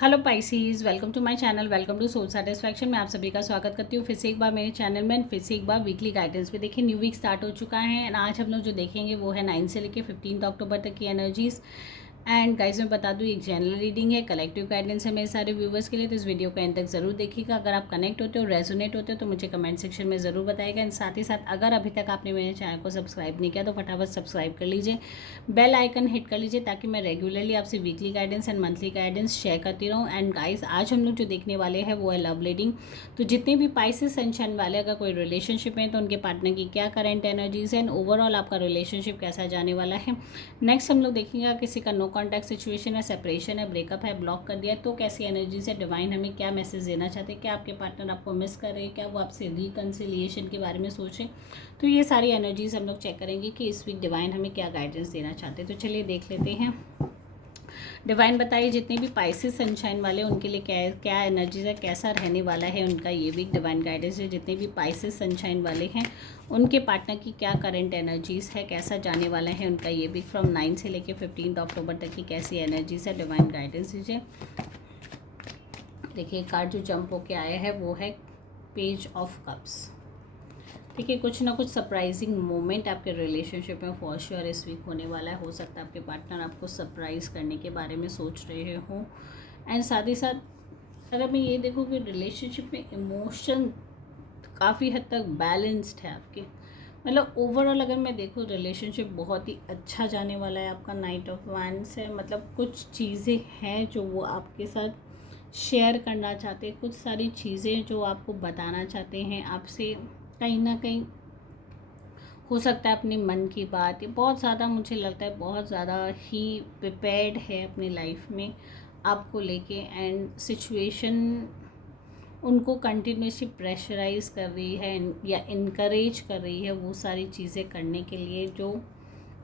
Hello Pisces, welcome to my channel, welcome to soul satisfaction. मैं आप सभी का स्वागत करती हूँ फिर से एक बार मेरे चैनल में, फिर से एक बार वीकली गाइडेंस पे। देखिए, न्यू वीक स्टार्ट हो चुका है एंड आज हम लोग जो देखेंगे वो है 9 से लेकर 15 अक्टूबर तक की एनर्जीज़। एंड गाइस, मैं बता दूँ, एक जनरल रीडिंग है, कलेक्टिव गाइडेंस है मेरे सारे व्यूवर्स के लिए, तो इस वीडियो को एंड तक ज़रूर देखिएगा। अगर आप कनेक्ट होते हो, रेजोनेट होते हो तो मुझे कमेंट सेक्शन में ज़रूर बताइएगा। एंड साथ ही साथ अगर अभी तक आपने मेरे चैनल को सब्सक्राइब नहीं किया तो फटाफट सब्सक्राइब कर लीजिए, बेल आइकन हिट कर लीजिए, ताकि मैं रेगुलरली आपसे weekly guidance and monthly guidance share करती रहूँ। एंड गाइस, आज हम लोग जो देखने वाले हैं वो है लव रीडिंग। तो जितने भी पाइसेस सनशाइन वाले अगर कोई रिलेशनशिप में तो उनके पार्टनर की क्या करंट एनर्जीज है एंड ओवरऑल आपका रिलेशनशिप कैसा जाने वाला है। नेक्स्ट हम लोग देखेंगे किसी का नो कॉन्टैक्ट सिचुएशन है, सेपरेशन है, ब्रेकअप है, ब्लॉक कर दिया है, तो कैसी एनर्जीज है, डिवाइन हमें क्या मैसेज देना चाहते हैं, क्या आपके पार्टनर आपको मिस कर रहे हैं, क्या वो आपसे रिकन्सिलिएशन के बारे में सोच रहे हैं। तो ये सारी एनर्जीज हम लोग चेक करेंगे कि इस वीक डिवाइन हमें क्या गाइडेंस देना चाहते हैं। तो चलिए देख लेते हैं। डिवाइन बताइए, जितने भी पाइसेस सनशाइन वाले उनके लिए क्या क्या एनर्जीज है, कैसा रहने वाला है उनका ये वीक। डिवाइन गाइडेंस है, जितने भी पाइसेस सनशाइन वाले हैं उनके पार्टनर की क्या करंट एनर्जीज है, कैसा जाने वाला है उनका ये वीक। फ्रॉम 9 से लेकर 15 अक्टूबर तक की कैसी एनर्जीज है, डिवाइन गाइडेंस दीजिए। देखिए, कार्ड जो जंप होके आया है वो है पेज ऑफ कप्स। देखिए, कुछ ना कुछ सरप्राइजिंग मोमेंट आपके रिलेशनशिप में फॉर श्योर इस वीक होने वाला है। हो सकता है आपके पार्टनर आपको सरप्राइज करने के बारे में सोच रहे हो। एंड साथ ही साथ अगर मैं ये देखूँ कि रिलेशनशिप में इमोशन काफ़ी हद तक बैलेंस्ड है आपके, मतलब ओवरऑल अगर मैं देखूँ रिलेशनशिप बहुत ही अच्छा जाने वाला है आपका। नाइट ऑफ वैंड्स है, मतलब कुछ चीज़ें हैं जो वो आपके साथ शेयर करना चाहते हैं, कुछ सारी चीज़ें जो आपको बताना चाहते हैं आपसे। कहीं ना कहीं हो सकता है अपने मन की बात, ये बहुत ज़्यादा मुझे लगता है बहुत ज़्यादा ही प्रिपेयर्ड है अपनी लाइफ में आपको लेके। एंड सिचुएशन उनको कंटिन्यूसली प्रेशराइज कर रही है या इनकरेज कर रही है वो सारी चीज़ें करने के लिए जो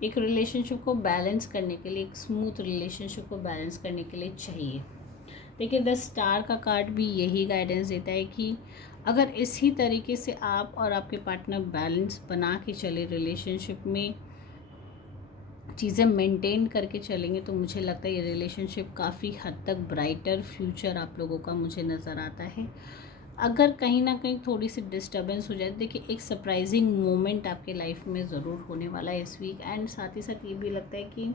एक रिलेशनशिप को बैलेंस करने के लिए, एक स्मूथ रिलेशनशिप को बैलेंस करने के लिए चाहिए। देखिए, द स्टार का कार्ड भी यही गाइडेंस देता है कि अगर इसी तरीके से आप और आपके पार्टनर बैलेंस बना के चले रिलेशनशिप में, चीज़ें मेंटेन करके चलेंगे, तो मुझे लगता है ये रिलेशनशिप काफ़ी हद तक ब्राइटर फ्यूचर आप लोगों का मुझे नज़र आता है। अगर कहीं ना कहीं थोड़ी सी डिस्टर्बेंस हो जाए, देखिए एक सरप्राइजिंग मोमेंट आपके लाइफ में ज़रूर होने वाला है इस वीक। एंड साथ ही साथ ये भी लगता है कि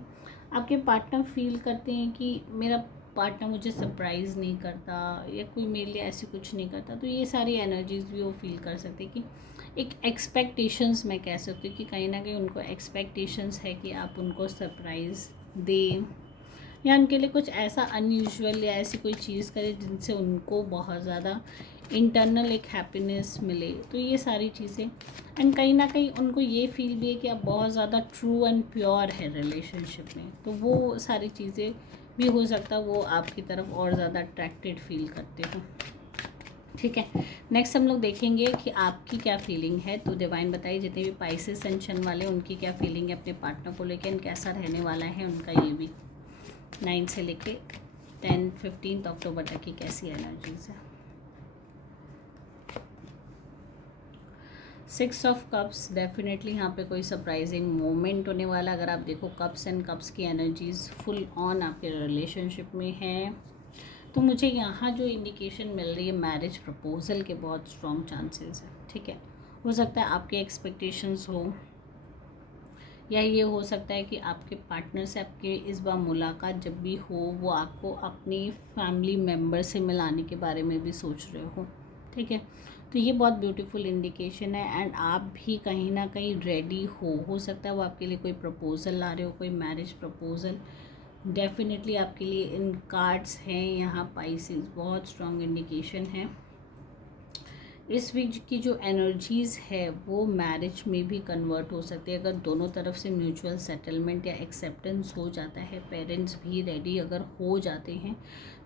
आपके पार्टनर फील करते हैं कि मेरा पार्टनर मुझे सरप्राइज़ नहीं करता या कोई मेरे लिए ऐसे कुछ नहीं करता। तो ये सारी एनर्जीज भी वो फील कर सकते हैं कि एक एक्सपेक्टेशंस, मैं कह सकती हूँ कि कहीं ना कहीं उनको एक्सपेक्टेशंस है कि आप उनको सरप्राइज़ दें या उनके लिए कुछ ऐसा अनयूजुअल या ऐसी कोई चीज़ करें जिनसे उनको बहुत ज़्यादा इंटरनल एक हैप्पीनेस मिले। तो ये सारी चीज़ें, एंड कहीं ना कहीं उनको ये फील भी है कि आप बहुत ज़्यादा ट्रू एंड प्योर है रिलेशनशिप में। तो वो सारी चीज़ें भी हो सकता है वो आपकी तरफ और ज़्यादा अट्रैक्टेड फील करते हो। ठीक है, नेक्स्ट हम लोग देखेंगे कि आपकी क्या फीलिंग है। तो डिवाइन बताइए, जितने भी पाइसेस टेंशन वाले उनकी क्या फीलिंग है अपने पार्टनर को लेकर, कैसा रहने वाला है उनका ये भी 9 से लेके 15 अक्टूबर तक की कैसी एनर्जीज है। 6 ऑफ कप्स, डेफिनेटली यहाँ पे कोई सरप्राइजिंग मोमेंट होने वाला। अगर आप देखो कप्स एंड कप्स की एनर्जीज फुल ऑन आपके रिलेशनशिप में है, तो मुझे यहाँ जो इंडिकेशन मिल रही है मैरिज प्रपोजल के बहुत स्ट्रॉन्ग चांसेस है। ठीक है, हो सकता है आपके एक्सपेक्टेशंस हो, या ये हो सकता है कि आपके पार्टनर से आपके इस बार मुलाकात जब भी हो वो आपको अपनी फैमिली मेम्बर से मिलाने के बारे में भी सोच रहे हो। ठीक है, तो ये बहुत ब्यूटीफुल इंडिकेशन है। एंड आप भी कहीं ना कहीं रेडी हो सकता है वो आपके लिए कोई प्रपोज़ल ला रहे हो, कोई मैरिज प्रपोज़ल। डेफिनेटली आपके लिए इन कार्ड्स हैं यहाँ पाइसेस, बहुत स्ट्रॉन्ग इंडिकेशन है। इस वीक की जो एनर्जीज़ है वो मैरिज में भी कन्वर्ट हो सकती है अगर दोनों तरफ से म्यूचुअल सेटलमेंट या एक्सेप्टेंस हो जाता है, पेरेंट्स भी रेडी अगर हो जाते हैं,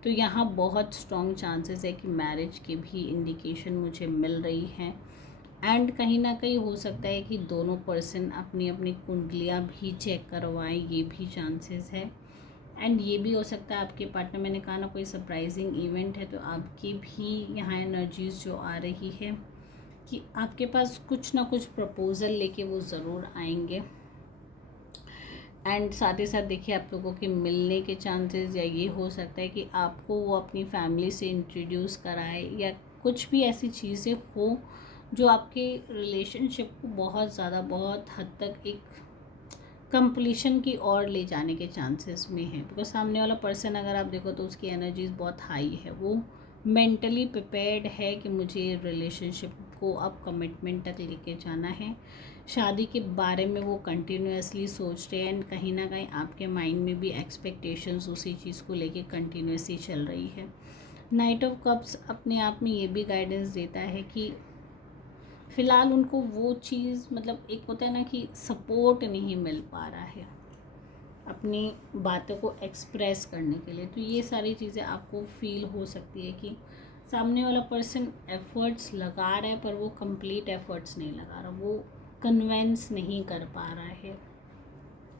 तो यहाँ बहुत स्ट्रॉन्ग चांसेस है कि मैरिज की भी इंडिकेशन मुझे मिल रही है। एंड कहीं ना कहीं हो सकता है कि दोनों पर्सन अपनी अपनी कुंडलियाँ भी चेक करवाएं, ये भी चांसेस है। एंड ये भी हो सकता है आपके पार्टनर, मैंने कहा ना कोई सरप्राइजिंग इवेंट है, तो आपकी भी यहाँ एनर्जीज जो आ रही है कि आपके पास कुछ ना कुछ प्रपोज़ल लेके वो ज़रूर आएंगे। एंड साथ ही साथ देखिए आप लोगों के मिलने के चांसेस, या ये हो सकता है कि आपको वो अपनी फैमिली से इंट्रोड्यूस कराए, या कुछ भी ऐसी चीज़ें हो जो आपके रिलेशनशिप को बहुत हद तक एक कंप्लीशन की ओर ले जाने के चांसेस में है। बिकॉज सामने वाला पर्सन अगर आप देखो तो उसकी एनर्जीज बहुत हाई है, वो मेंटली प्रिपेयर्ड है कि मुझे रिलेशनशिप को अब कमिटमेंट तक लेके जाना है। शादी के बारे में वो कंटिन्यूसली सोच रहे हैं, एंड कहीं ना कहीं आपके माइंड में भी एक्सपेक्टेशंस उसी चीज़ को लेके कंटिन्यूसली चल रही है। नाइट ऑफ कप्स अपने आप में ये भी गाइडेंस देता है कि फ़िलहाल उनको वो चीज़, मतलब एक होता है ना कि सपोर्ट नहीं मिल पा रहा है अपनी बातों को एक्सप्रेस करने के लिए। तो ये सारी चीज़ें आपको फील हो सकती है कि सामने वाला पर्सन एफ़र्ट्स लगा रहा है, पर वो कंप्लीट एफ़र्ट्स नहीं लगा रहा, वो कन्वेंस नहीं कर पा रहा है,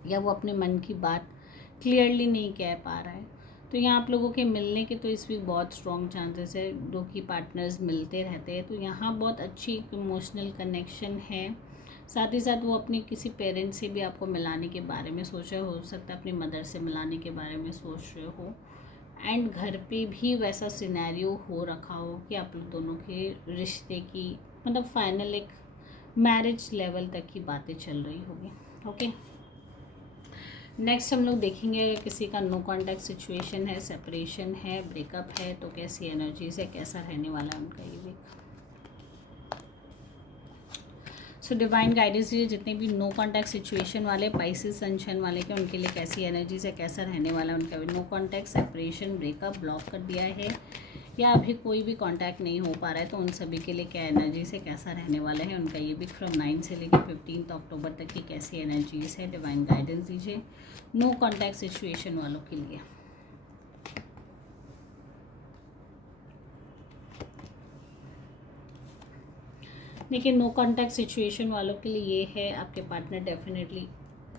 या वो अपने मन की बात क्लियरली नहीं कह पा रहा है। तो यहाँ आप लोगों के मिलने के तो इस वीक बहुत स्ट्रॉन्ग चांसेस है, दो की पार्टनर्स मिलते रहते हैं, तो यहाँ बहुत अच्छी इमोशनल कनेक्शन है। साथ ही साथ वो अपने किसी पेरेंट्स से भी आपको मिलाने के बारे में सोच रहे हो सकता है अपनी मदर से मिलाने के बारे में सोच रहे हो, एंड घर पे भी वैसा सिनेरियो हो रखा हो कि आप लोग दोनों के रिश्ते की, मतलब फाइनल एक मैरिज लेवल तक की बातें चल रही होगी। ओके, नेक्स्ट हम लोग देखेंगे अगर किसी का नो कॉन्टैक्ट सिचुएशन है, सेपरेशन है, ब्रेकअप है, तो कैसी एनर्जीज है, कैसा रहने वाला है उनका ये वीक। सो डिवाइन गाइडेंस दीजिए जितने भी नो कॉन्टैक्ट सिचुएशन वाले पाइसेस सनशाइन वाले के, उनके लिए कैसी एनर्जीज है, कैसा रहने वाला है उनका। No contact, separation, breakup, block कर दिया है, या अभी कोई भी कांटेक्ट नहीं हो पा रहा है, तो उन सभी के लिए क्या एनर्जीज है, कैसा रहने वाला है उनका ये वीक। फ्रॉम 9 से लेकर 15 अक्टूबर तक की कैसी एनर्जीज है, डिवाइन गाइडेंस दीजिए नो कॉन्टैक्ट सिचुएशन वालों के लिए। देखिए नो कॉन्टैक्ट सिचुएशन वालों के लिए ये है, आपके पार्टनर डेफिनेटली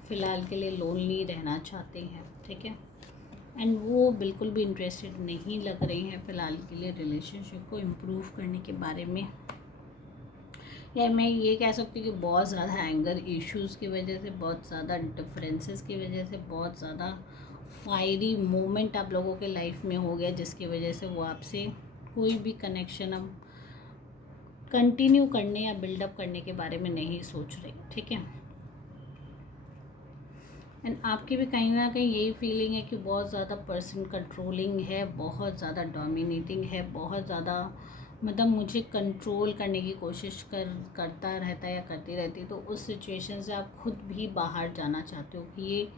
फ़िलहाल के लिए लोनली रहना चाहते हैं, ठीक है, एंड वो बिल्कुल भी इंटरेस्टेड नहीं लग रहे हैं फ़िलहाल के लिए रिलेशनशिप को इम्प्रूव करने के बारे में। या मैं ये कह सकती हूँ कि बहुत ज़्यादा एंगर इश्यूज़ की वजह से, बहुत ज़्यादा डिफरेंसेस की वजह से, बहुत ज़्यादा फायरी मोमेंट आप लोगों के लाइफ में हो गया, जिसकी वजह से वो आपसे कोई भी कनेक्शन अब कंटिन्यू करने या बिल्डअप करने के बारे में नहीं सोच रही, ठीक है। एंड आपकी भी कहीं ना कहीं यही फीलिंग है कि बहुत ज़्यादा पर्सन कंट्रोलिंग है, बहुत ज़्यादा डोमिनेटिंग है, बहुत ज़्यादा मतलब मुझे कंट्रोल करने की कोशिश करता रहता है या करती रहती है। तो उस सिचुएशन से आप खुद भी बाहर जाना चाहते हो कि ये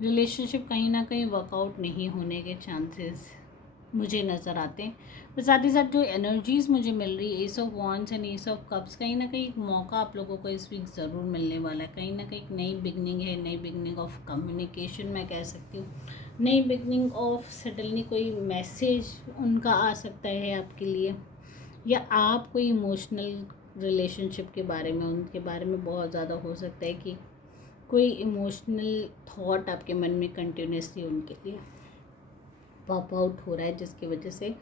रिलेशनशिप कहीं ना कहीं वर्कआउट नहीं होने के चांसेस मुझे नज़र आते हैं। और साथ ही साथ जो एनर्जीज़ मुझे मिल रही है, S of wands and S of cups, कहीं ना कहीं एक मौका आप लोगों को इस वीक ज़रूर मिलने वाला है। कहीं ना कहीं एक नई बिगनिंग है, नई बिगनिंग ऑफ कम्युनिकेशन मैं कह सकती हूँ, नई बिगनिंग ऑफ सडनली कोई मैसेज उनका आ सकता है आपके लिए, या आप कोई इमोशनल रिलेशनशिप के बारे में, उनके बारे में बहुत ज़्यादा हो सकता है कि कोई इमोशनल थॉट आपके मन में कंटिन्यूसली उनके लिए पॉप आउट हो रहा है, जिसकी वजह से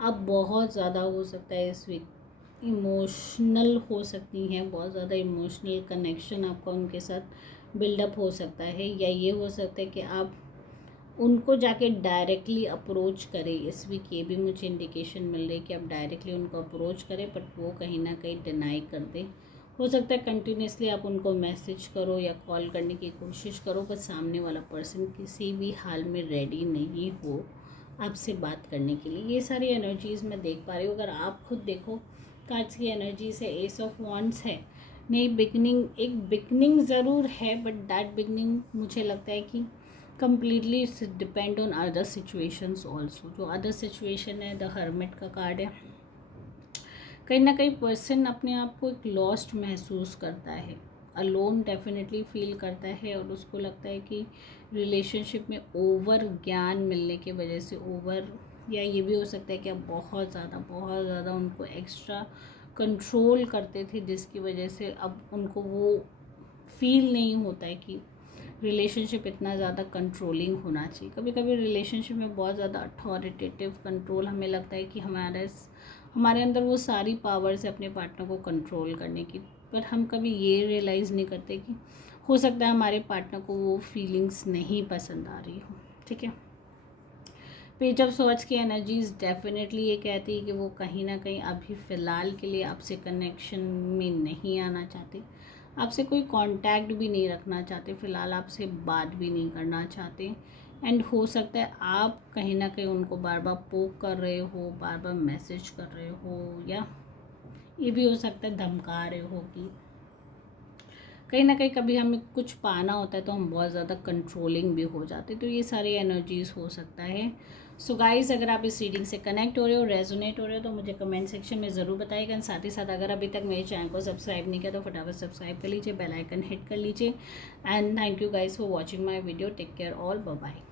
अब बहुत ज़्यादा हो सकता है इस वीक इमोशनल हो सकती हैं, बहुत ज़्यादा इमोशनल कनेक्शन आपका उनके साथ बिल्डअप हो सकता है, या ये हो सकता है कि आप उनको जाके डायरेक्टली अप्रोच करें। इस वीक ये भी मुझे इंडिकेशन मिल रही है कि आप डायरेक्टली उनको अप्रोच करें, बट वो कहीं ना कहीं डिनाई कर दें। हो सकता है कंटिन्यूसली आप उनको मैसेज करो या कॉल करने की कोशिश करो, पर सामने वाला पर्सन किसी भी हाल में रेडी नहीं हो आपसे बात करने के लिए। ये सारी एनर्जीज़ मैं देख पा रही हूँ। अगर आप खुद देखो कार्ड्स की एनर्जीज है, एस ऑफ वॉन्ड्स है, नई बिगनिंग, एक बिगनिंग ज़रूर है, बट दैट बिगनिंग मुझे लगता है कि completely depend on other situations also. जो अदर सिचुएशन है, द हर्मिट का कार्ड है, कहीं ना कहीं पर्सन अपने आप को एक लॉस्ट महसूस करता है, अलोन डेफिनेटली फील करता है, और उसको लगता है कि रिलेशनशिप में ओवर ज्ञान मिलने की वजह से, ओवर, या ये भी हो सकता है कि आप बहुत ज़्यादा उनको एक्स्ट्रा कंट्रोल करते थे, जिसकी वजह से अब उनको वो फील नहीं होता है कि रिलेशनशिप इतना ज़्यादा कंट्रोलिंग होना चाहिए। कभी कभी रिलेशनशिप में बहुत ज़्यादा अथॉरिटेटिव कंट्रोल, हमें लगता है कि हमारे अंदर वो सारी पावर्स है अपने पार्टनर को कंट्रोल करने की, पर हम कभी ये रियलाइज़ नहीं करते कि हो सकता है हमारे पार्टनर को वो फीलिंग्स नहीं पसंद आ रही हो, ठीक है। पेज ऑफ स्वॉर्ड्स की एनर्जीज डेफिनेटली ये कहती है कि वो कहीं ना कहीं अभी फ़िलहाल के लिए आपसे कनेक्शन में नहीं आना चाहते, आपसे कोई कांटेक्ट भी नहीं रखना चाहते, फ़िलहाल आपसे बात भी नहीं करना चाहते। एंड हो सकता है आप कहीं ना कहीं उनको बार बार पोक कर रहे हो, बार बार मैसेज कर रहे हो, या ये भी हो सकता है धमका रहे हो कि कहीं ना कहीं कभी हमें कुछ पाना होता है तो हम बहुत ज़्यादा कंट्रोलिंग भी हो जाते हैं। तो ये सारी एनर्जीज़ हो सकता है। सो गाइस, अगर आप इस रीडिंग से कनेक्ट हो रहे हो, रेजोनेट हो रहे हो, तो मुझे कमेंट सेक्शन में ज़रूर बताइएगा। साथ ही साथ अगर अभी तक मेरे चैनल को सब्सक्राइब नहीं किया तो फटाफट सब्सक्राइब कर लीजिए, बेल आइकन हिट कर लीजिए। And thank you guys for watching my video. Take care all, bye bye.